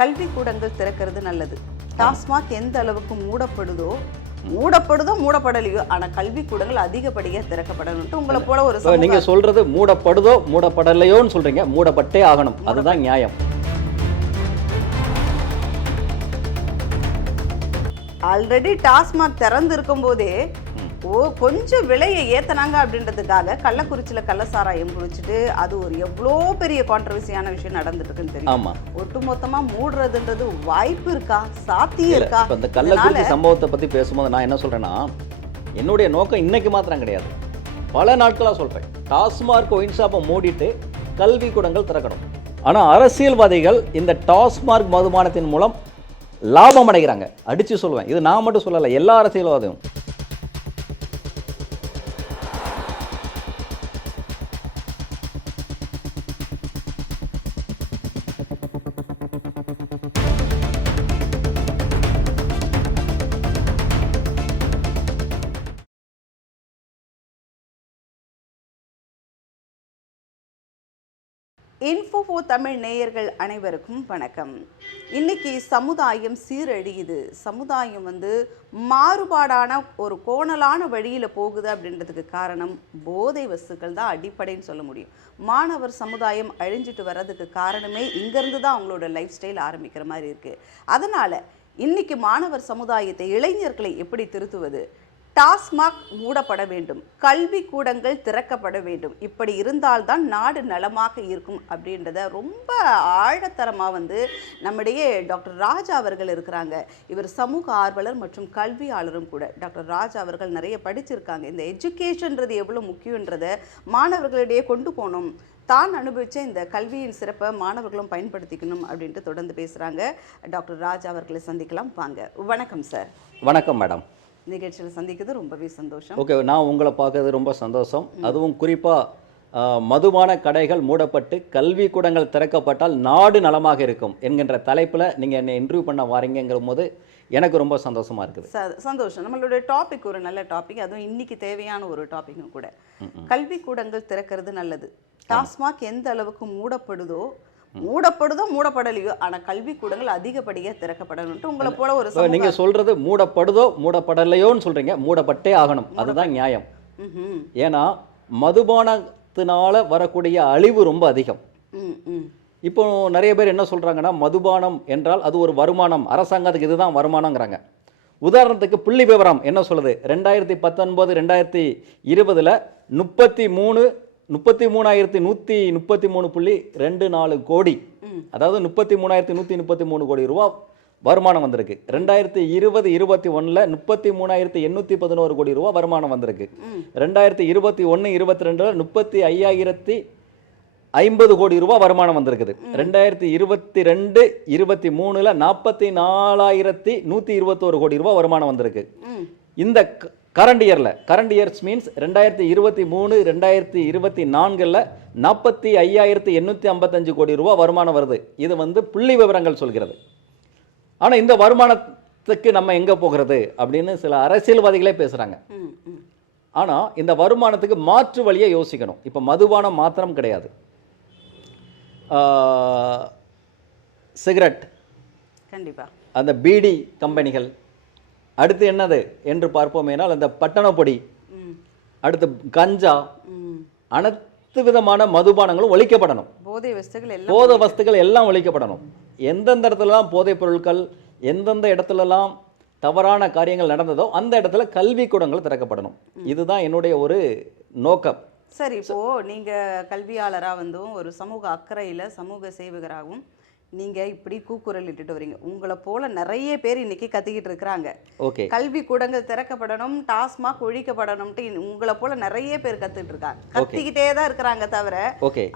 கல்வி கூடங்கள் திறக்கிறது நல்லது. டாஸ்மாக் எந்த அளவுக்கு மூடப்படுதோ மூடப்படுதோ மூடப்படலையோ ஆனா கல்வி கூடங்கள் அதிகப்படியாக திறக்கப்படணும்ட்டு உங்களை போல ஒரு நீங்க சொல்றது மூடப்படுதோ மூடப்படலையோன்னு சொல்றீங்க. மூடப்பட்டே ஆகணும். அதுதான் நியாயம். ஆல்ரெடி டாஸ்மாக் திறந்து இருக்கும் போதே ஓ கொஞ்சம் விலையை ஏத்தனாங்க அப்படின்றதுக்காக கள்ளக்குறிச்சியில கள்ளசாராயம் குடிச்சிட்டு அது ஒரு எவ்வளோ பெரிய கான்ட்ரவர்சியான விஷயம் நடந்துட்டு இருக்குன்னு தெரியும் ஆமா. ஒட்டுமொத்தமா மூடுறதுன்றது வாய்ப்பு இருக்கா? சாத்தியம் இருக்கா? இப்போ இந்த கள்ளக்குறிச்சி சம்பவத்தை பத்தி பேசும்போது நான் என்ன சொல்றேன்னா என்னுடைய நோக்கம் இன்னைக்கு மாத்திரம் கிடையாது. பல நாட்களா சொல்றேன். டாஸ்மார்க் ஒயின் ஷாப்பை மூடிட்டு கல்வி கூடங்கள் திறக்கணும். ஆனா அரசியல்வாதிகள் இந்த டாஸ்மார்க் மதுபானத்தின் மூலம் லாபம் அடைகிறாங்க. அடிச்சு சொல்லுவேன் இது நான் மட்டும் சொல்லலை எல்லா அரசியல்வாதியும். இன்ஃபோஃபோ தமிழ் நேயர்கள் அனைவருக்கும் வணக்கம். இன்னைக்கு சமுதாயம் சீரழியுது. சமுதாயம் வந்து மாறுபாடான ஒரு கோணலான வழியில் போகுது அப்படின்றதுக்கு காரணம் போதை வஸ்துக்கள் தான் அடிப்படைன்னு சொல்ல முடியும். மாணவர் சமுதாயம் அழிஞ்சிட்டு வர்றதுக்கு காரணமே இங்கேருந்து தான் அவங்களோட லைஃப் ஸ்டைல் ஆரம்பிக்கிற மாதிரி இருக்குது அதனால் இன்னைக்கு மாணவர் சமுதாயத்தை இளைஞர்களை எப்படி திருத்துவது? டாஸ்மாக் மூடப்பட வேண்டும். கல்வி கூடங்கள் திறக்கப்பட வேண்டும். இப்படி இருந்தால்தான் நாடு நலமாக இருக்கும் அப்படின்றத ரொம்ப ஆழத்தரமாக வந்து நம்முடைய டாக்டர் ராஜா அவர்கள் இருக்கிறாங்க. இவர் சமூக ஆர்வலர் மற்றும் கல்வியாளரும் கூட. டாக்டர் ராஜா அவர்கள் நிறைய படிச்சிருக்காங்க. இந்த எஜுகேஷன்றது எவ்வளோ முக்கியன்றதை மாணவர்களிடையே கொண்டு போகணும். தான் அனுபவித்த இந்த கல்வியின் சிறப்பை மாணவர்களும் பயன்படுத்திக்கணும் அப்படின்ட்டு தொடர்ந்து பேசுகிறாங்க டாக்டர் ராஜா அவர்களை சந்திக்கலாம். வாங்க. வணக்கம் சார். வணக்கம் மேடம். நிகழ்ச்சியில் சந்திக்கிறது ரொம்பவே சந்தோஷம். ஓகே நான் உங்களை பார்க்கறது ரொம்ப சந்தோஷம். அதுவும் குறிப்பாக மதுபான கடைகள் மூடப்பட்டு கல்வி கூடங்கள் திறக்கப்பட்டால் நாடு நலமாக இருக்கும் என்கின்ற தலைப்பில் நீங்கள் என்னை இன்டர்வியூ பண்ண வாரீங்கிற போது எனக்கு ரொம்ப சந்தோஷமா இருக்குது. சந்தோஷம். நம்மளுடைய டாபிக் ஒரு நல்ல டாபிக் அதுவும் இன்னைக்கு தேவையான ஒரு டாபிக்கும் கூட. கல்வி கூடங்கள் திறக்கிறது நல்லது. டாஸ்மாக் எந்த அளவுக்கு மூடப்படுதோ மூடப்படுதோ மூடப்படலையோ ஆனா கல்வி கூடங்கள் அதிகப்படியாக திறக்கப்படணும்ட்டு உங்களை போல ஒரு நீங்கள் சொல்கிறது மூடப்படுதோ மூடப்படலையோன்னு சொல்கிறீங்க மூடப்பட்டே ஆகணும். அதுதான் நியாயம். ஏன்னா மதுபானத்தினால வரக்கூடிய அழிவு ரொம்ப அதிகம். இப்போ நிறைய பேர் என்ன சொல்கிறாங்கன்னா மதுபானம் என்றால் அது ஒரு வருமானம். அரசாங்கத்துக்கு இதுதான் வருமானங்கிறாங்க. உதாரணத்துக்கு புள்ளி விவரம் என்ன சொல்லுது? ரெண்டாயிரத்தி பத்தொன்பது ரெண்டாயிரத்தி இருபதில் முப்பத்தி மூணு முப்பத்தி மூணாயிரத்தி நூற்றி முப்பத்தி மூணு புள்ளி ரெண்டு நாலு கோடி. அதாவது முப்பத்தி மூணாயிரத்தி நூற்றி முப்பத்தி மூணு கோடி ரூபா வருமானம் வந்திருக்கு. ரெண்டாயிரத்தி இருபது இருபத்தி ஒன்றில் முப்பத்தி மூணாயிரத்தி எண்ணூற்றி பதினோரு கோடி ரூபா வருமானம் வந்திருக்கு. ரெண்டாயிரத்தி இருபத்தி ஒன்று இருபத்தி ரெண்டில் முப்பத்தி ஐயாயிரத்தி ஐம்பது கோடி ரூபாய் வருமானம் வந்திருக்குது. ரெண்டாயிரத்தி இருபத்தி ரெண்டு இருபத்தி மூணுல நாற்பத்தி நாலாயிரத்தி நூற்றி இருபத்தோரு கோடி ரூபாய் வருமானம் வந்திருக்கு. இந்த கரண்ட் இயர்ல கரண்ட் இயர்ஸ் மீன்ஸ் ரெண்டாயிரத்தி இருபத்தி மூணு ரெண்டாயிரத்தி இருபத்தி நான்குல நாற்பத்தி ஐயாயிரத்தி எண்ணூற்றி ஐம்பத்தஞ்சு கோடி ரூபாய் வருமானம் வருது. இது வந்து புள்ளி விவரங்கள் சொல்கிறது. ஆனா இந்த வருமானத்துக்கு நம்ம எங்க போகிறது? அப்படின்னு சில அரசியல்வாதிகளே பேசுறாங்க. ம் ம். ஆனா இந்த வருமானத்துக்கு மாற்று வழியை யோசிக்கணும். இப்போ மதுபானம் மாத்திரம் கிடையாது. சிகரெட் கண்டிப்பா. அந்த பீடி கம்பெனிகள் அடுத்து என்னது என்று பார்ப்போமேனால் அந்த பட்டணப்பொடி. அடுத்து கஞ்சா. அனைத்து விதமான மதுபானங்களும் ஒழிக்கப்படணும். போதை வஸ்துகள் எல்லாம் போதை வஸ்துக்கள் எல்லாம் ஒழிக்கப்படணும். எந்தெந்த இடத்துலலாம் போதைப் பொருட்கள் எந்தெந்த இடத்துலலாம் தவறான காரியங்கள் நடந்ததோ அந்த இடத்துல கல்வி கூடங்கள் திறக்கப்படணும். இதுதான் என்னுடைய ஒரு நோக்கம். சரி இப்போ நீங்க கல்வியாளரா வந்தும் ஒரு சமூக அக்கறையில சமூக சேவகராகவும் நீங்க இப்படி கூக்குரல் இட்டுட்டு வரீங்க. உங்களை போல நிறைய பேர் இன்னைக்கு கத்திக்கிட்டு இருக்கிறாங்க. ஓகே. கல்வி கூடங்கள் திறக்கப்படணும் டாஸ்மாக் ஒழிக்கப்படணும்ட்டு உங்களை போல நிறைய பேர் கத்துட்டு இருக்காங்க. கத்திக்கிட்டே தான் இருக்கிறாங்க தவிர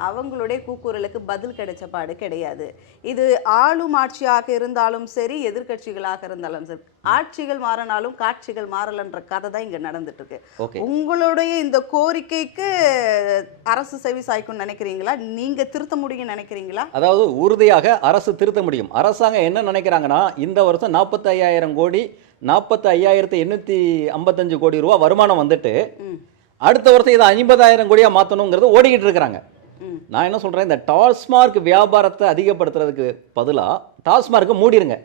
அவங்களுடைய கூக்குரலுக்கு பதில் கிடைச்ச பாடு கிடையாது. இது ஆளும் ஆட்சியாக இருந்தாலும் சரி எதிர்க்கட்சிகளாக இருந்தாலும் சரி ஆட்சிகள் மாறினாலும் காட்சிகள் மாறலன்ற கதை தான் இங்க நடந்துட்டு இருக்கு உங்களுடைய இந்த கோரிக்கைக்கு அரசு செவி சாய்க்கும்னு நினைக்கிறீங்களா? நீங்க திருத்த முடியும்னு நினைக்கிறீங்களா? அதாவது உறுதியாக அரசு திருத்த முடியும். அரசாங்கம் என்ன நினைக்கிறாங்கன்னா இந்த வருஷம் நாற்பத்தி ஐயாயிரம் கோடி நாற்பத்தி ஐயாயிரத்தி எண்ணூற்றி ஐம்பத்தஞ்சு கோடி ரூபா வருமானம் வந்துட்டு அடுத்த வருஷம் இதை ஐம்பதாயிரம் கோடியாக மாற்றணுங்கிறது ஓடிக்கிட்டு இருக்கிறாங்க. நான் என்ன சொல்கிறேன் இந்த டாஸ்மார்க் வியாபாரத்தை அதிகப்படுத்துறதுக்கு பதிலாக டாஸ்மார்க்கை மூடிடுங்க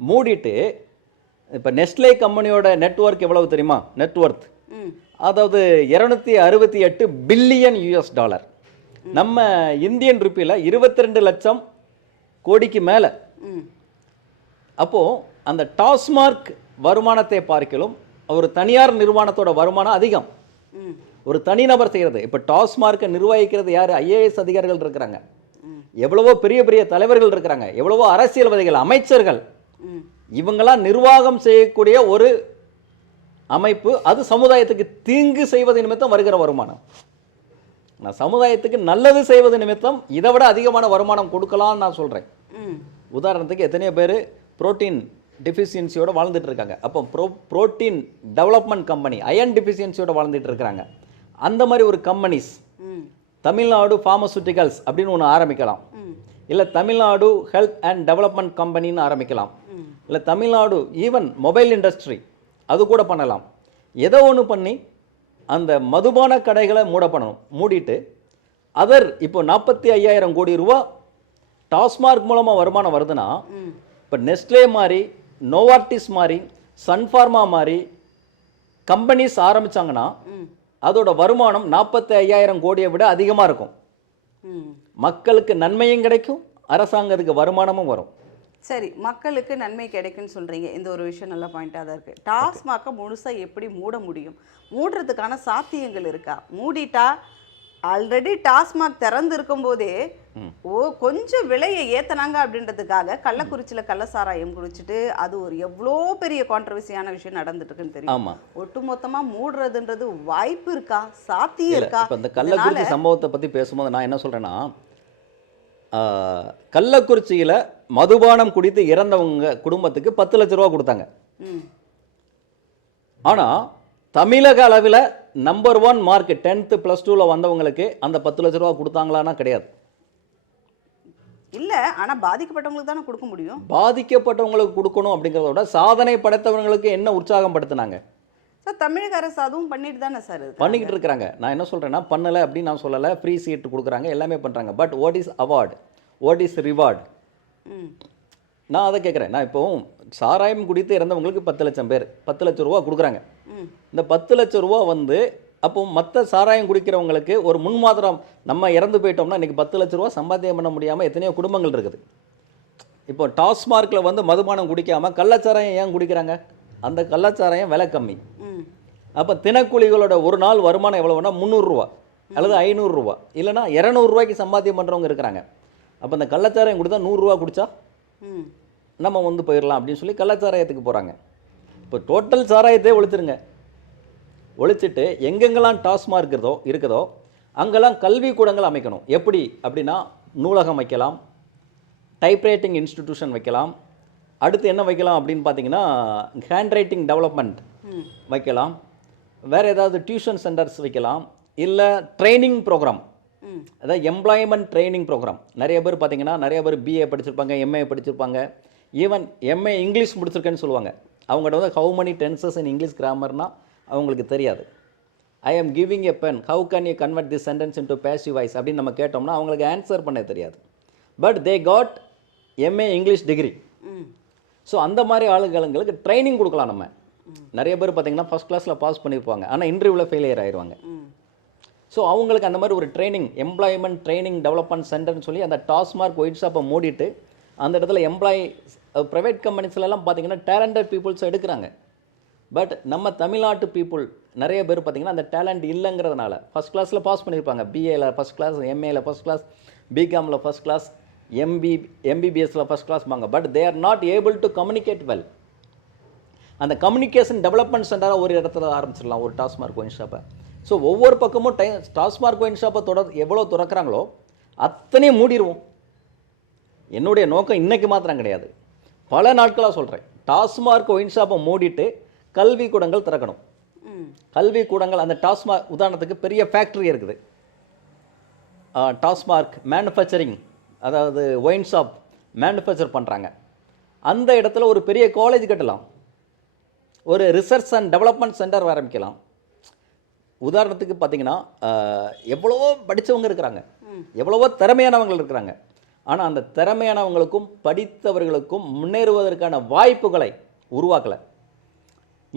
மூடிட்டு இப்போ நெஸ்லே கம்பெனியோட நெட்வொர்க் எவ்வளவு தெரியுமா? நெட்வொர்த் ம். அதாவது இரநூத்தி அறுபத்தி எட்டு பில்லியன் யூஎஸ் டாலர். நம்ம இந்தியன் ருப்பியில் இருபத்தி ரெண்டு லட்சம் கோடிக்கு மேலே. அப்போது அந்த டாஸ்மார்க் வருமானத்தை பார்க்கலும் ஒரு தனியார் நிறுவனத்தோட வருமானம் அதிகம். ஒரு தனிநபர் செய்கிறது இப்போ டாஸ்மார்க்கை நிர்வகிக்கிறது யார்? ஐஏஎஸ் அதிகாரிகள் இருக்கிறாங்க. எவ்வளவோ பெரிய பெரிய தலைவர்கள் இருக்கிறாங்க. எவ்வளவோ அரசியல்வாதிகள் அமைச்சர்கள். ம். இவங்கெல்லாம் நிர்வாகம் செய்யக்கூடிய ஒரு அமைப்பு அது சமுதாயத்துக்கு தீங்கு செய்வது நிமித்தம் வருகிற வருமானம். நான் சமுதாயத்துக்கு நல்லது செய்வது நிமித்தம் இதை விட அதிகமான வருமானம் கொடுக்கலாம்னு நான் சொல்கிறேன் உதாரணத்துக்கு எத்தனையோ பேர் புரோட்டீன் டெஃபிஷியன்சியோட வாழ்ந்துட்டு இருக்காங்க. அப்போ bro protein development company iron டெஃபிஷியன்சியோட வாழ்ந்துட்டு இருக்கிறாங்க. அந்த மாதிரி ஒரு கம்பெனிஸ் தமிழ்நாடு ஃபார்மசூட்டிகல்ஸ் அப்படின்னு ஒன்று ஆரம்பிக்கலாம். இல்லை தமிழ்நாடு ஹெல்த் அண்ட் டெவலப்மெண்ட் கம்பெனின்னு ஆரம்பிக்கலாம். இல்லை தமிழ்நாடு ஈவன் மொபைல் இண்டஸ்ட்ரி அது கூட பண்ணலாம். ஏதோ ஒன்று பண்ணி அந்த மதுபான கடைகளை மூட பண்ணணும் மூடிட்டு அதர் இப்போ நாற்பத்தி ஐயாயிரம் கோடி ரூபா டாஸ்மார்க் மூலமாக வருமானம் வருதுன்னா இப்போ நெஸ்ட்லே மாதிரி நோவார்டிஸ் மாதிரி சன்ஃபார்மா மாதிரி கம்பெனிஸ் ஆரம்பிச்சாங்கன்னா ம். அதோட வருமானம் நாற்பத்தி ஐயாயிரம் கோடியை விட அதிகமாக இருக்கும். மக்களுக்கு நன்மையும் கிடைக்கும் அரசாங்கத்துக்கு வருமானமும் வரும். சரி மக்களுக்கு நன்மை கிடைக்குன்னு சொல்றீங்க. இந்த ஒரு விஷயம் நல்ல பாயிண்டாக தான் இருக்கு. டாஸ்மாக்கை முழுசா எப்படி மூட முடியும்? மூடுறதுக்கான சாத்தியங்கள் இருக்கா? மூடிட்டா ஆல்ரெடி டாஸ்மாக் திறந்து இருக்கும்போதே ஓ கொஞ்சம் விலையை ஏத்தனாங்க அப்படின்றதுக்காக கள்ளக்குறிச்சியில் கள்ளசாராயம் குடிச்சிட்டு அது ஒரு எவ்வளோ பெரிய கான்ட்ரவர்சியான விஷயம் நடந்துட்டு இருக்குன்னு தெரியும் ஒட்டுமொத்தமா மூடுறதுன்றது வாய்ப்பு இருக்கா? சாத்தியம் இருக்கா? இப்போ இந்த கள்ளக்குறிச்சி சம்பவத்தை பற்றி பேசும்போது நான் என்ன சொல்கிறேன்னா கள்ளக்குறிச்சியில் மதுபானம் குடித்து இறந்தவங்க குடும்பத்துக்கு பத்து லட்ச ரூபா கொடுத்தாங்க. ஆனால் தமிழக அளவில் number one mark tenth plus டூவில் வந்தவங்களுக்கு அந்த பத்து லட்ச ரூபா கொடுத்தாங்களான்னா கிடையாது. இல்ல ஆனா பாதிக்கப்பட்டவங்களுக்கு தானே கொடுக்க முடியும்? பாதிக்கப்பட்டவங்களுக்கு கொடுக்கணும் அப்படிங்கிறத விட சாதனை படைத்தவங்களுக்கு என்ன உற்சாகம் படுத்துனாங்க சார் தமிழக அரசு அதுவும் பண்ணிட்டு தானே சார் பண்ணிக்கிட்டு இருக்கிறாங்க நான் என்ன சொல்கிறேன்னா பண்ணலை அப்படின்னு நான் சொல்லலை. ஃப்ரீ சீட் கொடுக்குறாங்க எல்லாமே பண்ணுறாங்க but what is award what is reward நான் அதை கேட்குறேன். நான் இப்போ சாராயம் குடித்து இறந்தவங்களுக்கு பத்து லட்சம் பேர் பத்து லட்சம் ரூபா கொடுக்குறாங்க. இந்த பத்து லட்சம் ரூபா வந்து அப்போ மற்ற சாராயம் குடிக்கிறவங்களுக்கு ஒரு முன்மாதிரம் நம்ம இறந்து போயிட்டோம்னா இன்றைக்கி பத்து லட்ச ரூபா சம்பாத்தியம் பண்ண முடியாமல் எத்தனையோ குடும்பங்கள் இருக்குது. இப்போ டாஸ்மார்க்கில் வந்து மதுபானம் குடிக்காமல் கள்ளச்சாராயம் ஏன் குடிக்கிறாங்க? அந்த கள்ளச்சாராயம் விலை கம்மி. அப்போ தினக்கூலிகளோட ஒரு நாள் வருமானம் எவ்வளவுனா முந்நூறுரூவா அல்லது ஐநூறுரூவா. இல்லைன்னா இரநூறுவாய்க்கு சம்பாத்தியம் பண்ணுறவங்க இருக்கிறாங்க. அப்போ இந்த கள்ளச்சாராயம் குடித்தா நூறுரூவா குடித்தா நம்ம வந்து போயிடலாம் அப்படின்னு சொல்லி கள்ளச்சாராயத்துக்கு போகிறாங்க இப்போ டோட்டல் சாராயத்தையே ஒழிச்சிருங்க. ஒழிச்சிட்டு எங்கெங்கெல்லாம் டாஸ்மார்க் இருக்குதோ இருக்குதோ அங்கெல்லாம் கல்வி கூடங்கள் அமைக்கணும். எப்படி? அப்படின்னா நூலகம் வைக்கலாம் டைப்ரைட்டிங் இன்ஸ்டிடியூஷன் வைக்கலாம் அடுத்து என்ன வைக்கலாம் அப்படின்னு பார்த்தீங்கன்னா ஹேண்ட் ரைட்டிங் டெவலப்மெண்ட் வைக்கலாம். வேறு ஏதாவது டியூஷன் சென்டர்ஸ் வைக்கலாம் இல்லை ட்ரைனிங் ப்ரோக்ராம் அதாவது எம்ப்ளாய்மெண்ட் ட்ரைனிங் ப்ரோக்ராம் நிறைய பேர் பார்த்தீங்கன்னா நிறைய பேர் பிஏ படிச்சிருப்பாங்க எம்ஏ படிச்சிருப்பாங்க. ஈவன் எம்ஏ இங்கிலீஷ் முடிச்சிருக்கேன்னு சொல்லுவாங்க. அவங்கள்ட்ட வந்து how many tenses in English கிராமர்னா அவங்களுக்கு தெரியாது. I am giving a pen. How can you convert this sentence into passive voice? அப்படின்னு நம்ம கேட்டோம்னா அவங்களுக்கு ஆன்சர் பண்ண தெரியாது. But they got M A English degree so அந்த மாதிரி ஆளுங்களுக்கு ட்ரைனிங் கொடுக்கலாம் நம்ம. நிறைய பேர் பார்த்தீங்கன்னா ஃபஸ்ட் கிளாஸில் பாஸ் பண்ணியிருப்பாங்க. ஆனால் இன்டர்வியூவில் ஃபெயிலியர் ஆயிடுவாங்க ஸோ அவங்களுக்கு அந்த மாதிரி ஒரு ட்ரைனிங் எம்ப்ளாய்மெண்ட் ட்ரைனிங் டெவலப்மெண்ட் சென்டர்னு சொல்லி அந்த டாஸ்மார்க் ஒயிட் ஷாப்பை மூடிட்டு அந்த இடத்துல எம்ப்ளாயி ப்ரைவேட் கம்பெனிஸ்லலாம் பார்த்தீங்கன்னா டேலண்டட் பீப்புள்ஸ் எடுக்கிறாங்க. பட் நம்ம தமிழ்நாட்டு பீப்புள் நிறைய பேர் பார்த்தீங்கன்னா அந்த டேலண்ட் இல்லைங்கிறதுனால ஃபஸ்ட் கிளாஸில் பாஸ் பண்ணியிருப்பாங்க. பிஏல ஃபஸ்ட் கிளாஸ் எம்ஏல ஃபஸ்ட் கிளாஸ் பிகாமில் ஃபஸ்ட் கிளாஸ் எம்பி எம்பிபிஎஸில் ஃபஸ்ட் கிளாஸ் வாங்க. But they are not able to communicate well அந்த கம்யூனிகேஷன் டெவலப்மெண்ட் சென்டராக ஒரு இடத்துல ஆரம்பிச்சிடலாம் ஒரு டாஸ்மார்க் ஒயின் ஷாப்பை ஸோ ஒவ்வொரு பக்கமும் டை டாஸ்மார்க் ஒயின் ஷாப்பை தொடர் எவ்வளோ திறக்கிறாங்களோ அத்தனையும் மூடிடுவோம் என்னுடைய நோக்கம் இன்னைக்கு மாத்திரம் கிடையாது. பல நாட்களாக சொல்கிறேன் டாஸ்மார்க் ஒயின் ஷாப்பை மூடிட்டு கல்வி கூடங்கள் திறக்கணும். கல்வி கூடங்கள் அந்த டாஸ்மார்க் உதாரணத்துக்கு பெரிய ஃபேக்ட்ரி இருக்குது. டாஸ்மார்க் மேனுஃபேக்சரிங் அதாவது ஒயின் ஷாப் மேனுஃபேக்சர் பண்ணுறாங்க அந்த இடத்துல ஒரு பெரிய காலேஜ் கட்டலாம். ஒரு ரிசர்ச் அண்ட் டெவலப்மெண்ட் சென்டர் ஆரம்பிக்கலாம். உதாரணத்துக்கு பார்த்தீங்கன்னா எவ்வளவோ படித்தவங்க இருக்கிறாங்க. எவ்வளவோ திறமையானவங்கள் இருக்கிறாங்க. ஆனால் அந்த திறமையானவங்களுக்கும் படித்தவர்களுக்கும் முன்னேறுவதற்கான வாய்ப்புகளை உருவாக்கலை.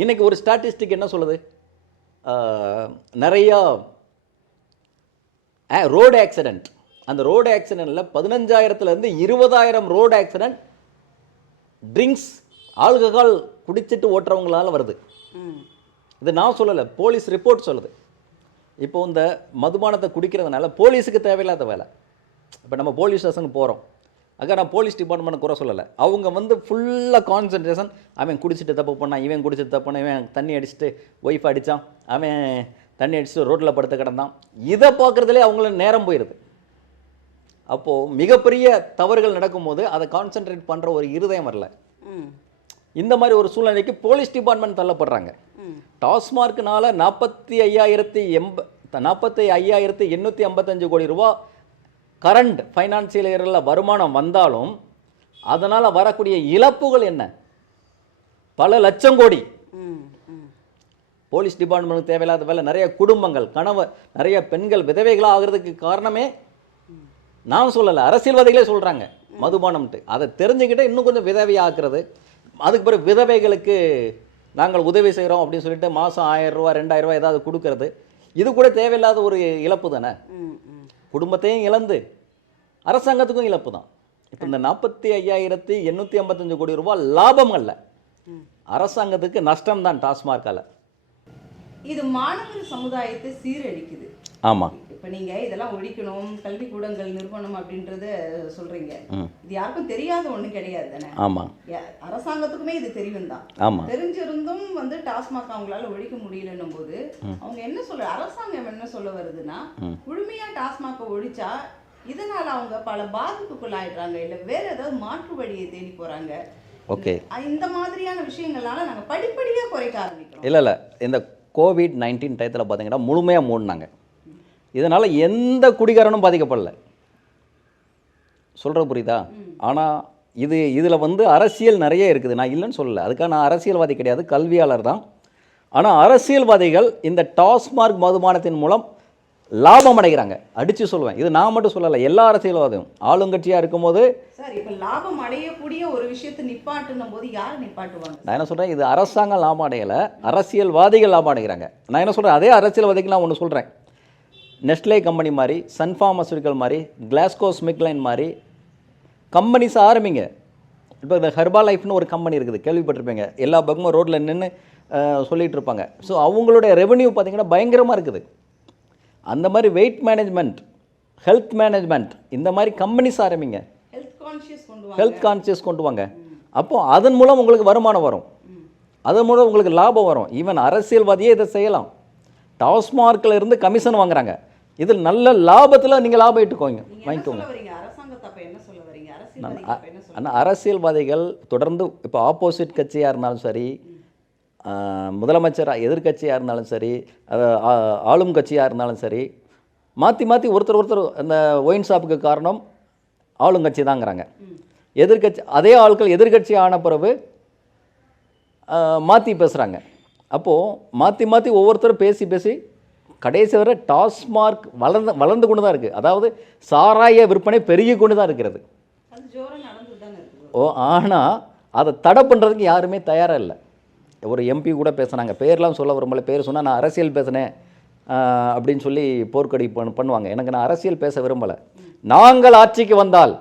இன்னைக்கு ஒரு ஸ்டாட்டிஸ்டிக் என்ன சொல்லுது? நிறையா ரோடு ஆக்சிடெண்ட் அந்த ரோடு ஆக்சிடெண்ட்டில் பதினஞ்சாயிரத்துலேருந்து இருபதாயிரம் ரோடு ஆக்சிடெண்ட் ட்ரிங்க்ஸ் ஆல்கஹால் குடிச்சிட்டு ஓட்டுறவங்களால வருது. இது நான் சொல்லலை போலீஸ் ரிப்போர்ட் சொல்லுது. இப்போ இந்த மதுபானத்தை குடிக்கிறதுனால போலீஸுக்கு தேவையில்லாத வேலை. இப்போ நம்ம போலீஸ் ஸ்டேஷனுக்கு போகிறோம் அக்கா நான் போலீஸ் டிபார்ட்மெண்ட் குறை சொல்லலை. அவங்க வந்து ஃபுல்லாக கான்சன்ட்ரேஷன் அவன் குடிச்சிட்டு தப்பு பண்ணான் இவன் குடிச்சிட்டு தப்பு பண்ணான் இவன் தண்ணி அடிச்சுட்டு ஒய்ஃப் அடித்தான் அவன் தண்ணி அடிச்சுட்டு ரோட்டில் படுத்து கிடந்தான். இதை பார்க்குறதுலே அவங்கள நேரம் போயிடுது அப்போது மிகப்பெரிய தவறுகள் நடக்கும்போது அதை கான்சென்ட்ரேட் பண்ணுற ஒரு இருதயம் வரல. இந்த மாதிரி ஒரு சூழ்நிலைக்கு போலீஸ் டிபார்ட்மெண்ட் தள்ளப்படுறாங்க. டாஸ்மார்க்னால நாற்பத்தி ஐயாயிரத்தி எண்ப நாற்பத்தி ஐயாயிரத்தி எண்ணூற்றி ஐம்பத்தஞ்சு கோடி ரூபா கரண்ட் ஃபைனான்சியல் இயரில் வருமானம் வந்தாலும் அதனால் வரக்கூடிய இழப்புகள் என்ன? பல லட்சம் கோடி. போலீஸ் டிபார்ட்மெண்ட்டுக்கு தேவையில்லாத வேலை நிறைய குடும்பங்கள் கணவர் நிறைய பெண்கள் விதவைகளாக ஆகிறதுக்கு காரணமே நான் சொல்லலை அரசியல்வாதிகளே சொல்கிறாங்க மதுபானம்ட்டு அதை தெரிஞ்சுக்கிட்டு இன்னும் கொஞ்சம் விதவை ஆக்குறது அதுக்கு பிறகு விதவைகளுக்கு நாங்கள் உதவி செய்கிறோம் அப்படின்னு சொல்லிட்டு மாதம் ஆயிரம் ரூபா ரெண்டாயிரம் ரூபா ஏதாவது கொடுக்கறது. இது கூட தேவையில்லாத ஒரு இழப்பு தானே? குடும்பத்தையும் இழந்து அரசாங்கத்துக்கும் இழப்பு தான். இப்போ இந்த நாற்பத்தி ஐயாயிரத்தி எண்ணூற்றி ஐம்பத்தஞ்சு கோடி ரூபாய் லாபம் அல்ல. அரசாங்கத்துக்கு நஷ்டம் தான் டாஸ்மார்க்கால இது மாணவர் சமுதாயத்தை சீரழிக்குது. ஆமாம் இப்போ நீங்க இதெல்லாம் ஒழிக்கணும் கல்விக்கூடங்கள் நிறுவனம் அப்படின்றத சொல்றீங்க. இது யாருக்கும் தெரியாத ஒண்ணு கிடையாது தானே? ஆமாம் யா- அரசாங்கத்துக்குமே இது தெரியும் தான். ஆமாம் தெரிஞ்சிருந்தும் வந்து டாஸ்மாக் அவங்களால ஒழிக்க முடியலன்னும் போது அவங்க என்ன சொல்ற அரசாங்கம் என்ன சொல்ல வருதுன்னா. முழுமையா டாஸ்மாக்கை ஒழிச்சா இதனால அவங்க பல பாதிப்புக்குள்ளாயிடுறாங்க இல்ல வேற ஏதாவது மாற்று வழியை தேடி போறாங்க. ஓகே. இந்த மாதிரியான விஷயங்களால நாங்க படிப்படியா குறைக்க ஆரம்பிக்கிறோம். இல்லை இல்லை. இந்த கோவிட் நைன்டீன் டயத்தில் பார்த்தீங்கன்னா முழுமையாக மூடினாங்க. இதனால் எந்த குடிகாரனும் பாதிக்கப்படல. சொல்கிற புரியுதா? ஆனால் இது இதில் வந்து அரசியல் நிறைய இருக்குது. நான் இல்லைன்னு சொல்லலை. அதுக்காக நான் அரசியல்வாதி கிடையாது. கல்வியாளர் தான். ஆனால் அரசியல்வாதிகள் இந்த டாஸ்மார்க் மதுபானத்தின் மூலம் லாபம் அடைகிறாங்க. அடித்து சொல்லுவேன் இது நான் மட்டும் சொல்லலை. எல்லா அரசியல்வாதியும். ஆளுங்கட்சியாக இருக்கும்போது சார் இப்ப லாபம் அடையக்கூடிய ஒரு விஷயத்தை நிப்பாட்டுன்னும் போது யாரை நிப்பாட்டுவாங்க? நான் என்ன சொல்கிறேன் இது அரசாங்கம் லாபம் அடையலை. அரசியல்வாதிகள் லாபம் அடைகிறாங்க. நான் என்ன சொல்கிறேன் அதே அரசியல்வாதிக்கு நான் ஒன்று சொல்கிறேன் நெஸ்ட்லே கம்பெனி மாதிரி சன் ஃபார்மசூட்டிக்கல் மாதிரி கிளாஸ்கோ ஸ்மிக்லைன் மாதிரி கம்பெனிஸ் ஆரம்பிங்க. இப்போ இந்த ஹெர்பா லைஃப்னு ஒரு கம்பெனி இருக்குது கேள்விப்பட்டிருப்பீங்க. எல்லா பக்கமும் ரோட்டில் நின்று சொல்லிட்டு இருப்பாங்க ஸோ அவங்களுடைய ரெவென்யூ பார்த்தீங்கன்னா பயங்கரமாக இருக்குது. அந்த மாதிரி வெயிட் மேனேஜ்மெண்ட் ஹெல்த் மேனேஜ்மெண்ட் இந்த மாதிரி கம்பெனிஸ் ஆரம்பிங்க. ஹெல்த் கான்சியஸ் கொண்டு வாங்க. அப்போ அதன் மூலம் உங்களுக்கு வருமானம் வரும். அதன் மூலம் உங்களுக்கு லாபம் வரும். ஈவன் அரசியல்வாதியே இதை செய்யலாம். டாஸ்மார்க்கில் இருந்து கமிஷன் வாங்குறாங்க. இதில் நல்ல லாபத்தில் நீங்கள் லாபம் இட்டுக்கோங்க. வாங்கிக்கோங்க. ஆனால் அரசியல்வாதிகள் தொடர்ந்து இப்போ ஆப்போசிட் கட்சியாக இருந்தாலும் சரி முதலமைச்சராக எதிர்க்கட்சியாக இருந்தாலும் சரி ஆளும் கட்சியாக இருந்தாலும் சரி மாற்றி மாற்றி ஒருத்தர் ஒருத்தர் அந்த ஒயின் ஷாப்புக்கு காரணம் ஆளுங்கட்சி தாங்கிறாங்க. எதிர்க்கட்சி அதே ஆட்கள் எதிர்க்கட்சி ஆன பிறகு மாற்றி பேசுகிறாங்க அப்போது மாற்றி மாற்றி ஒவ்வொருத்தரும் பேசி பேசி கடைசி வரை டாஸ்மார்க் வளர்ந்து வளர்ந்து கொண்டு தான் இருக்குது அதாவது சாராய விற்பனை பெருகி கொண்டு தான் இருக்கிறது ஓ ஆனால் அதை தடை பண்ணுறதுக்கு யாருமே தயாராக இல்லை. ஒரு எம்பி கூட பேசுனாங்க. பேர்லாம் சொல்ல விரும்பல. பேர் சொன்னால் நான் அரசியல் பேசினேன் அப்படின்னு சொல்லி போர்க்கடி பண்ணு பண்ணுவாங்க. எனக்கு நான் அரசியல் பேச விரும்பலை. நாங்கள் ஆட்சிக்கு வந்தால்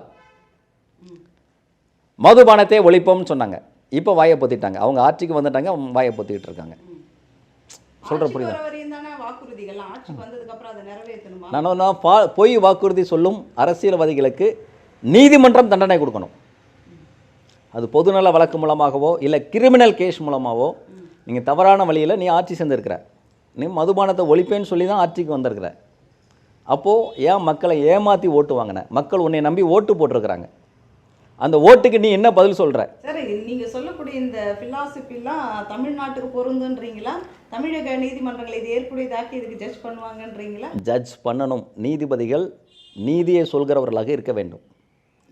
மதுபானத்தை ஒழிப்போம்னு சொன்னாங்க. இப்போ வாயை பொத்திட்டாங்க. அவங்க ஆட்சிக்கு வந்துட்டாங்க. வாயை பொத்திக்கிட்டு இருக்காங்க. ஆட்சிக்கு புரியுதா? வாக்குறுதிகள் ஆட்சிக்கு வந்ததுக்கு அப்புறம் அதை நிறைவேற்றணுமா? நான் நான் பா பொய் வாக்குறுதி சொல்லும் அரசியல்வாதிகளுக்கு நீதிமன்றம் தண்டனை கொடுக்கணும். அது பொதுநல வழக்கு மூலமாகவோ இல்லை கிரிமினல் கேஸ் மூலமாகவோ நீங்கள் தவறான வழியில் நீ ஆட்சி செஞ்சுருக்கிற நீ மதுபானத்தை ஒழிப்பேன்னு சொல்லி தான் ஆட்சிக்கு வந்திருக்கிற. அப்போது ஏன் மக்களை ஏமாற்றி ஓட்டு வாங்கின? மக்கள் உன்னை நம்பி ஓட்டு போட்டிருக்கிறாங்க. அந்த ஓட்டுக்கு நீ என்ன பதில் சொல்கிற சரி நீங்க சொல்லக்கூடிய இந்த பிலாசபிலாம் தமிழ்நாட்டுக்கு பொருந்துன்றீங்களா? தமிழக நீதிமன்றங்கள் இது ஏற்புடையதாக்கி இதுக்கு ஜட்ஜ் பண்ணுவாங்கன்றீங்களா? ஜட்ஜ் பண்ணணும். நீதிபதிகள் நீதியை சொல்கிறவர்களாக இருக்க வேண்டும்.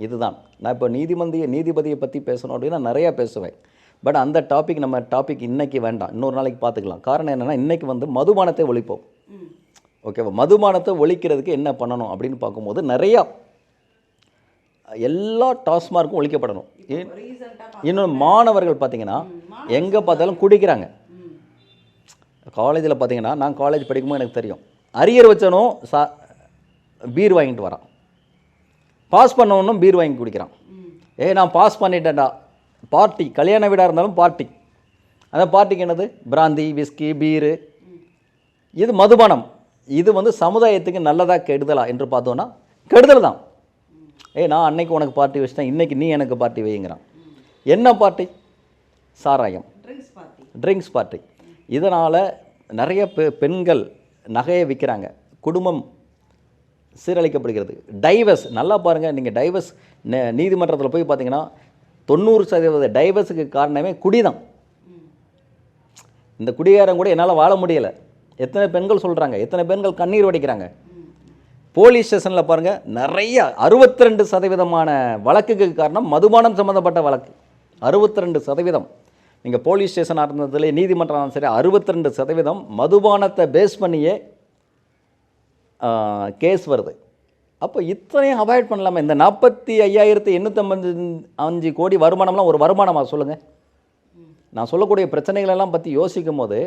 இதுதான். நான் இப்போ நீதிமந்திய நீதிபதியை பற்றி பேசணும் அப்படின்னா நிறையா பேசுவேன். பட் அந்த டாபிக் நம்ம டாபிக் இன்னைக்கு வேண்டாம். இன்னொரு நாளைக்கு பார்த்துக்கலாம் காரணம் என்னென்னா இன்னைக்கு வந்து மதுபானத்தை ஒழிப்போம். ஓகேவா மதுபானத்தை ஒழிக்கிறதுக்கு என்ன பண்ணணும் அப்படின்னு பார்க்கும்போது நிறையா எல்லா டாஸ்மார்க்கும் ஒழிக்கப்படணும். இன்னொன்று மாணவர்கள் பார்த்தீங்கன்னா எங்கே பார்த்தாலும் குடிக்கிறாங்க. காலேஜில் பார்த்தீங்கன்னா நான் காலேஜ் படிக்கும்போது எனக்கு தெரியும். அரியர் வச்சனும் சா பீர் வாங்கிட்டு வரான். பாஸ் பண்ணவனும் பீர் வாங்கி குடிக்கிறான். ஏய் நான் பாஸ் பண்ணிட்டேன்டா. பார்ட்டி கல்யாண வீடாக இருந்தாலும் பார்ட்டி. அந்த பார்ட்டிக்கு என்னது? Brandy whisky beer. இது மதுபானம். இது வந்து சமுதாயத்துக்கு நல்லதா கெடுதலா என்று பார்த்தோன்னா கெடுதல் தான். ஏய் நான் அன்னைக்கு உனக்கு பார்ட்டி வச்சிட்டேன் இன்னைக்கு நீ எனக்கு பார்ட்டி வைங்கிறான் என்ன பார்ட்டி? சாராயம். ட்ரிங்க்ஸ் பார்ட்டி ட்ரிங்க்ஸ் பார்ட்டி இதனால் நிறைய பெ பெண்கள் நகையை விற்கிறாங்க குடும்பம் சீரழிக்கப்படுகிறது. டைவர்ஸ் நல்லா பாருங்கள் நீங்கள் டைவர்ஸ் நீதிமன்றத்தில் போய் பார்த்தீங்கன்னா தொண்ணூறு சதவீத டைவர்ஸுக்கு காரணமே குடிதான். இந்த குடிகாரன் கூட என்னால் வாழ முடியலை. எத்தனை பெண்கள் சொல்கிறாங்க எத்தனை பெண்கள் கண்ணீர் வடிக்கிறாங்க. போலீஸ் ஸ்டேஷனில் பாருங்கள் நிறைய அறுபத்தி ரெண்டு சதவீதமான வழக்குக்கு காரணம் மதுபானம் சம்மந்தப்பட்ட வழக்கு. அறுபத்தி ரெண்டு சதவீதம். நீங்கள் போலீஸ் ஸ்டேஷனாக இருந்ததுல நீதிமன்றம் சரி அறுபத்தி ரெண்டு சதவீதம் மதுபானத்தை பேஸ் பண்ணியே கேஸ் வருது. அப்போ இத்தனையும் அவாய்ட் பண்ணலாமா. இந்த நாற்பத்தி ஐயாயிரத்தி எண்ணூற்றம்பது அஞ்சு கோடி வருமானம்லாம் ஒரு வருமானமாக சொல்லுங்கள் நான் சொல்லக்கூடிய பிரச்சனைகளெல்லாம் பற்றி யோசிக்கும் போது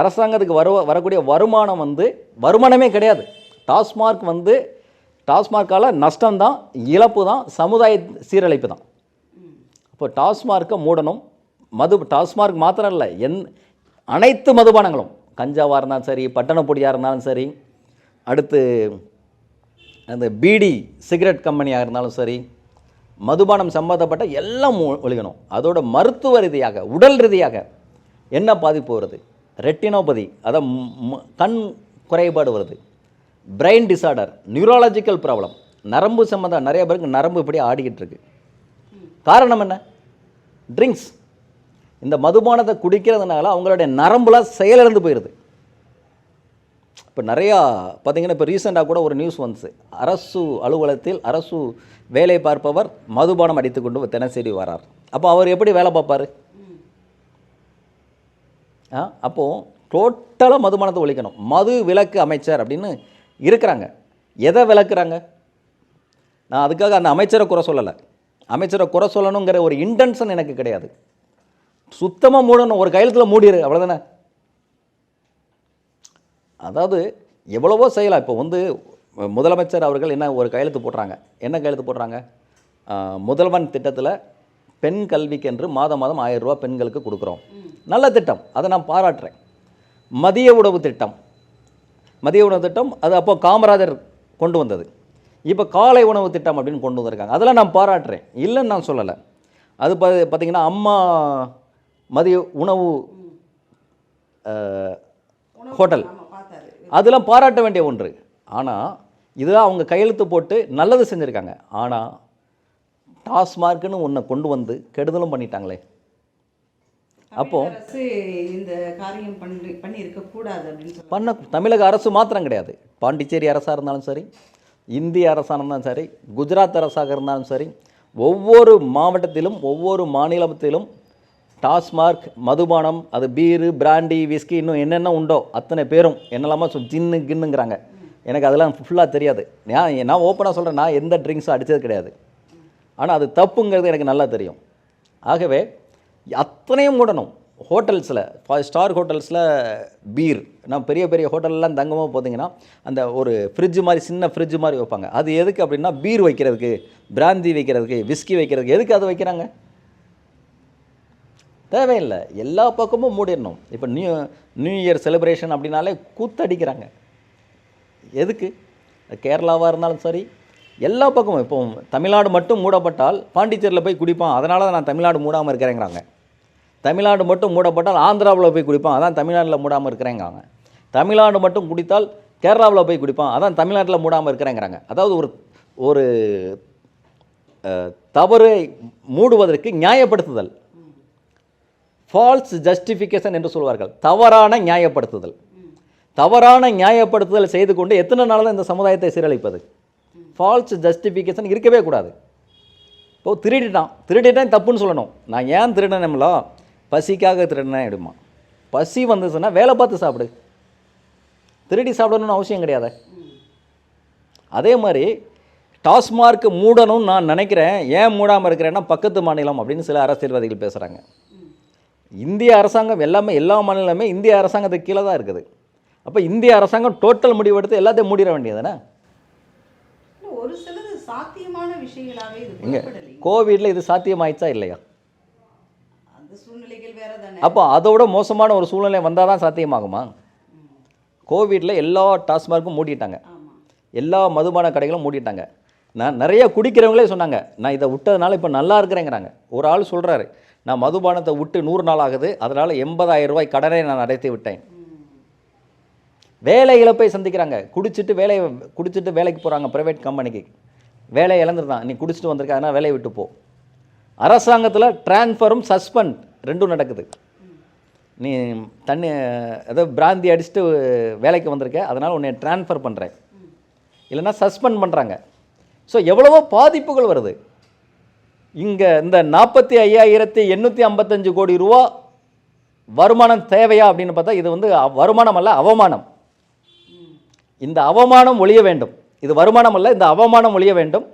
அரசாங்கத்துக்கு வர வரக்கூடிய வருமானம் வந்து வருமானமே கிடையாது. டாஸ்மார்க் வந்து டாஸ்மார்க்கால் நஷ்டம்தான் இழப்பு தான் சமுதாய சீரழிப்பு தான் இப்போ டாஸ்மார்க்கை மூடணும். மது டாஸ்மார்க் மாத்திரம் இல்லை என் அனைத்து மதுபானங்களும். கஞ்சாவாக இருந்தாலும் சரி பட்டணப்பொடியாக இருந்தாலும் சரி அடுத்து அந்த பீடி சிகரெட் கம்பெனியாக இருந்தாலும் சரி மதுபானம் சம்மந்தப்பட்ட எல்லாம் ஒ- ஒழிக்கணும். அதோட மருத்துவ ரீதியாக உடல் ரீதியாக என்ன பாதிப்பு வருது? ரெட்டினோபதி அதான் கண் குறைபாடு வருது. பிரெயின் டிசார்டர் நியூரலாஜிக்கல் ப்ராப்ளம் நரம்பு சம்மந்தம் நிறைய பேருக்கு நரம்பு இப்படி ஆடிக்கிட்டு இருக்கு. காரணம் என்ன? ட்ரிங்க்ஸ் இந்த மதுபானத்தை குடிக்கிறதுனால அவங்களுடைய நரம்புலாம் செயலிழந்து போயிடுது இப்போ நிறையா பார்த்தீங்கன்னா இப்போ ரீசெண்டாக கூட ஒரு நியூஸ் வந்துச்சு. அரசு அலுவலகத்தில் அரசு வேலை பார்ப்பவர் மதுபானம் அடித்துக்கொண்டு தினசரி வரார். அப்போ அவர் எப்படி வேலை பார்ப்பார்? ஆ அப்போது டோட்டலாக மதுபானத்தை ஒழிக்கணும். மது விலக்கு அமைச்சர் அப்படின்னு இருக்கிறாங்க. எதை விளக்குறாங்க? நான் அதுக்காக அந்த அமைச்சரை குறை சொல்லலை. அமைச்சரை குறை சொல்லணுங்கிற ஒரு இன்டென்ஷன் எனக்கு கிடையாது. சுத்தமாக மூடணும். ஒரு கையெழுத்தில் மூடிடு அவ்வளோதானே அதாவது எவ்வளவோ செய்யலாம். இப்போ வந்து முதலமைச்சர் அவர்கள் என்ன ஒரு கையெழுத்து போடுறாங்க? என்ன கையெழுத்து போடுறாங்க? முதல்வன் திட்டத்தில் பெண் கல்விக்கென்று மாதம் மாதம் ஆயிரம் ரூபாய் பெண்களுக்கு கொடுக்குறோம். நல்ல திட்டம். அதை நான் பாராட்டுறேன். மதிய உணவு திட்டம். மதிய உணவு திட்டம் அது அப்போ காமராஜர் கொண்டு வந்தது. இப்போ காலை உணவு திட்டம் அப்படின்னு கொண்டு வந்திருக்காங்க. அதெல்லாம் நான் பாராட்டுறேன். இல்லைன்னு நான் சொல்லலை. அது பா பார்த்தீங்கன்னா அம்மா மதிய உணவு ஹோட்டல். அதெல்லாம் பாராட்ட வேண்டிய ஒன்று. ஆனால் இதெல்லாம் அவங்க கையெழுத்து போட்டு நல்லது செஞ்சுருக்காங்க. ஆனால் டாஸ்மார்க்குன்னு ஒன்றை கொண்டு வந்து கெடுதலும் பண்ணிட்டாங்களே. அப்போ அரசு இந்த காரியம் பண்ணி பண்ணி இருக்க கூடாது அப்படின்னு பண்ண தமிழக அரசு மாத்திரம் கிடையாது. பாண்டிச்சேரி அரசாக இருந்தாலும் சரி இந்திய அரசாக இருந்தாலும் சரி குஜராத் அரசாக இருந்தாலும் சரி ஒவ்வொரு மாவட்டத்திலும் ஒவ்வொரு மாநிலத்திலும் டாஸ்மார்க் மதுபானம் அது பீரு பிராண்டி விஸ்கி இன்னும் என்னென்ன உண்டோ அத்தனை பேரும் என்னெல்லாமா ஜின்னு கின்னுங்கிறாங்க. எனக்கு அதெல்லாம் ஃபுல்லாக தெரியாது. நான் நான் ஓப்பனாக சொல்கிறேன் நான் எந்த ட்ரிங்க்ஸும் அடித்தது கிடையாது. ஆனால் அது தப்புங்கிறது எனக்கு நல்லா தெரியும். ஆகவே அத்தனையும் மூடணும். ஹோட்டல்ஸில் ஃபைவ் ஸ்டார் ஹோட்டல்ஸில் பீர் நான் பெரிய பெரிய ஹோட்டல்லாம் தங்கமாக பார்த்தீங்கன்னா அந்த ஒரு ஃப்ரிட்ஜ் மாதிரி சின்ன ஃப்ரிட்ஜ் மாதிரி வைப்பாங்க. அது எதுக்கு அப்படின்னா பீர் வைக்கிறதுக்கு பிராந்தி வைக்கிறதுக்கு விஸ்கி வைக்கிறதுக்கு எதுக்கு அது வைக்கிறாங்க? தேவையில்லை. எல்லா பக்கமும் மூடிடணும். இப்போ நியூ நியூ இயர் செலிப்ரேஷன் அப்படின்னாலே கூத்தடிக்கிறாங்க. எதுக்கு? கேரளாவாக இருந்தாலும் சரி எல்லா பக்கமும் இப்போ தமிழ்நாடு மட்டும் மூடப்பட்டால் பாண்டிச்சேரியில் போய் குடிப்பான் அதனால தான் நான் தமிழ்நாடு மூடாமல் இருக்கிறேங்கிறாங்க. தமிழ்நாடு மட்டும் மூடப்பட்டால் ஆந்திராவில் போய் குடிப்பான் அதான் தமிழ்நாட்டில் மூடாமல் இருக்கிறேங்கிறாங்க. தமிழ்நாடு மட்டும் குடித்தால் கேரளாவில் போய் குடிப்பான் அதான் தமிழ்நாட்டில் மூடாமல் இருக்கிறேங்கிறாங்க. அதாவது ஒரு ஒரு தவறை மூடுவதற்கு நியாயப்படுத்துதல். ஃபால்ஸ் ஜஸ்டிஃபிகேஷன் என்று சொல்வார்கள். தவறான நியாயப்படுத்துதல். தவறான நியாயப்படுத்துதல் செய்து கொண்டு எத்தனை நாள் இந்த சமுதாயத்தை சீரழிப்பது? ஃபால்ஸ் ஜஸ்டிஃபிகேஷன் இருக்கவே கூடாது. இப்போ திருடிட்டான். திருடிட்டான் தப்புன்னு சொல்லணும். நான் ஏன் திருடினேம்ல? பசிக்காக திருடினேன் எடுமா. பசி வந்துச்சுன்னா வேலை பார்த்து சாப்பிடு. திருடி சாப்பிடணும்னு அவசியம் கிடையாது. அதே மாதிரி டாஸ்மார்க் மூடணும்னு நான் நினைக்கிறேன். ஏன் மூடாமல் இருக்கிறேன்னா பக்கத்து மாநிலம் அப்படின்னு சில அரசியல்வாதிகள் பேசுகிறாங்க இந்திய அரசாங்கம் எல்லாமே எல்லா மாநிலமே இந்திய அரசாங்கத்துக்கு கீழே தான் இருக்குது. அப்போ இந்திய அரசாங்கம் டோட்டல் முடிவெடுத்து எல்லாத்தையும் மூடிட வேண்டியதுதானே? தானே ஒரு சிலது சாத்தியமான விஷயங்களாவே இது. கோவிட்ல இது சாத்தியமாயிடுச்சா இல்லையா? அந்த சூழ்நிலைகள் வேற தானே. அப்போ அதோட மோசமான ஒரு சூழ்நிலை வந்தால் தான் சாத்தியமாகுமா? கோவிட்ல எல்லா டாஸ்மார்க்கும் மூடிட்டாங்க. எல்லா மதுபான கடைகளும் மூடிட்டாங்க. நான் நிறைய குடிக்கிறவங்களே சொன்னாங்க நான் இதை விட்டதுனால இப்போ நல்லா இருக்கிறேங்கிறாங்க. ஒரு ஆள் சொல்கிறாரு நான் மதுபானத்தை விட்டு நூறு நாள் ஆகுது அதனால் எண்பதாயிரம் ரூபாய் கடனை நான் அடைத்து விட்டேன். வேலை இழப்பை சந்திக்கிறாங்க. குடிச்சிட்டு வேலையை குடிச்சிட்டு வேலைக்கு போகிறாங்க ப்ரைவேட் கம்பெனிக்கு வேலை இழந்துருந்தான். நீ குடிச்சிட்டு வந்திருக்க அதனால் வேலையை விட்டு போ. அரசாங்கத்தில் ட்ரான்ஸ்ஃபரும் சஸ்பெண்ட் ரெண்டும் நடக்குது. நீ தண்ணி ஏதோ பிராந்தி அடிச்சுட்டு வேலைக்கு வந்திருக்க அதனால் உன்னை ட்ரான்ஸ்ஃபர் பண்ணுறேன் இல்லைன்னா சஸ்பெண்ட் பண்ணுறாங்க ஸோ எவ்வளவோ பாதிப்புகள் வருது. இங்கே இந்த நாற்பத்தி ஐயாயிரத்தி எண்ணூற்றி ஐம்பத்தஞ்சு கோடி ரூபா வருமானம் தேவையா அப்படின்னு பார்த்தா இது வந்து வருமானம் அல்ல அவமானம் இந்த அவமானம் ஒழிய வேண்டும். இது வருமானம் அல்ல இந்த அவமானம் ஒழிய வேண்டும்.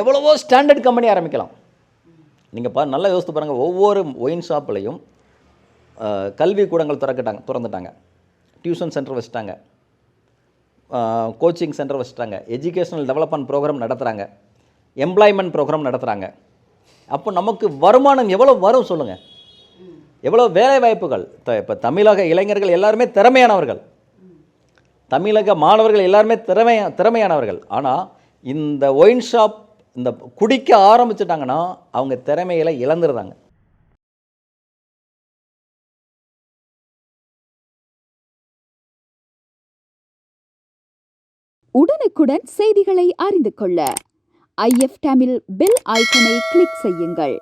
எவ்வளவோ ஸ்டாண்டர்ட் கம்பெனி ஆரம்பிக்கலாம். நீங்கள் பா நல்லா யோசித்து பாருங்கள் ஒவ்வொரு ஒயின் ஷாப்லையும் கல்வி கூடங்கள் திறக்கட்டாங்க திறந்துட்டாங்க. டியூஷன் சென்டர் வச்சுட்டாங்க. கோச்சிங் சென்டர் வச்சுட்டாங்க. எஜுகேஷனல் டெவலப்மெண்ட் ப்ரோக்ராம் நடத்துகிறாங்க எம்ப்ளாய்மெண்ட் ப்ரோக்ராம் நடத்துகிறாங்க அப்போ நமக்கு வருமானம் எவ்வளோ வரும் சொல்லுங்கள் எவ்வளோ வேலை வாய்ப்புகள். த இப்போ தமிழக இளைஞர்கள் எல்லாருமே திறமையானவர்கள். தமிழக மாணவர்கள் எல்லாருமே திறமை திறமையானவர்கள். ஆனால் இந்த ஒயின் ஷாப் இந்த குடிக்க ஆரம்பிச்சிட்டாங்கன்னா அவங்க திறமைகளை இழந்துடுறாங்க உடனுக்குடன் செய்திகளை அறிந்து கொள்ள ஐஎஃப் தமிழ் பெல் ஐக்கனை கிளிக் செய்யுங்கள்.